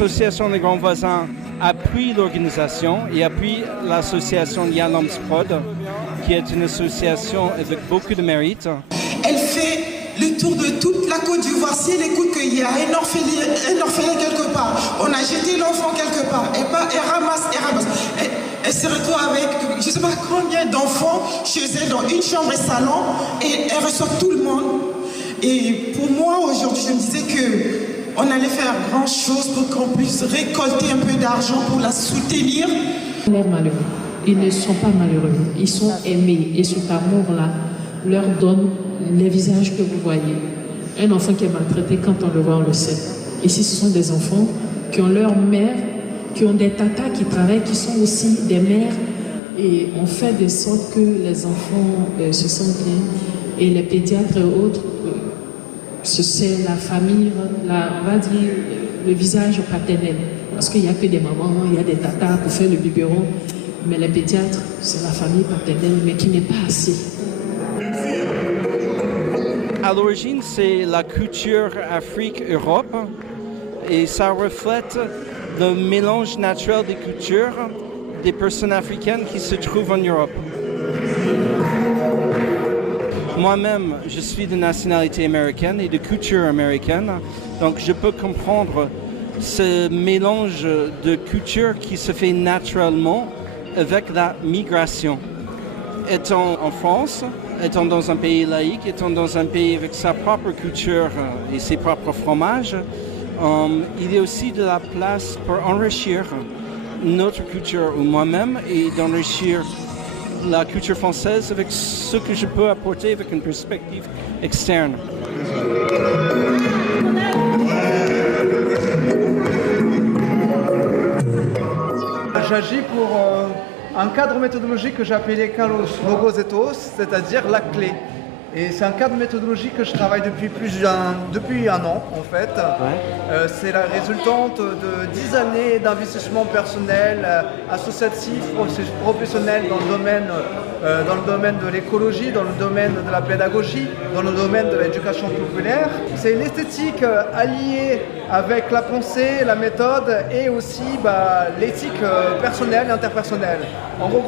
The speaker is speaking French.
l'association des grands voisins appuie l'organisation et appuie l'association Yalomsprod, qui est une association avec beaucoup de mérite. Elle fait le tour de toute la Côte d'Ivoire. Si elle écoute qu'il y a un orphelin quelque part, on a jeté l'enfant quelque part, elle ramasse. Elle se retrouve avec je ne sais pas combien d'enfants chez elle dans une chambre et salon, et elle reçoit tout le monde. Et pour moi, aujourd'hui, je me disais qu'on allait faire grand chose pour qu'on puisse récolter un peu d'argent pour la soutenir. Ils sont malheureux. Ils ne sont pas malheureux. Ils sont aimés. Et cet amour-là leur donne les visages que vous voyez. Un enfant qui est maltraité, quand on le voit, on le sait. Ici, ce sont des enfants qui ont leur mère, qui ont des tatas qui travaillent, qui sont aussi des mères. Et on fait de sorte que les enfants se sentent bien. Et les pédiatres et autres, c'est la famille, on va dire, le visage paternel. Parce qu'il n'y a que des mamans, il y a des tatas pour faire le biberon. Mais les pédiatres, c'est la famille paternelle, mais qui n'est pas assez. À l'origine, c'est la culture Afrique-Europe et ça reflète le mélange naturel des cultures des personnes africaines qui se trouvent en Europe. Moi-même, je suis de nationalité américaine et de culture américaine, donc je peux comprendre ce mélange de culture qui se fait naturellement avec la migration. Étant en France, étant dans un pays laïque, étant dans un pays avec sa propre culture et ses propres fromages, il y a aussi de la place pour enrichir notre culture ou moi-même et d'enrichir la culture française avec ce que je peux apporter avec une perspective externe. J'agis pour un cadre méthodologique que j'ai appelé Kalos Logos Ethos, c'est-à-dire la clé. Et c'est un cadre méthodologique que je travaille depuis un an en fait. Ouais. C'est la résultante de 10 années d'investissement personnel, associatif, professionnel dans le domaine de l'écologie, dans le domaine de la pédagogie, dans le domaine de l'éducation populaire. C'est une esthétique alliée avec la pensée, la méthode et aussi l'éthique personnelle et interpersonnelle. En gros,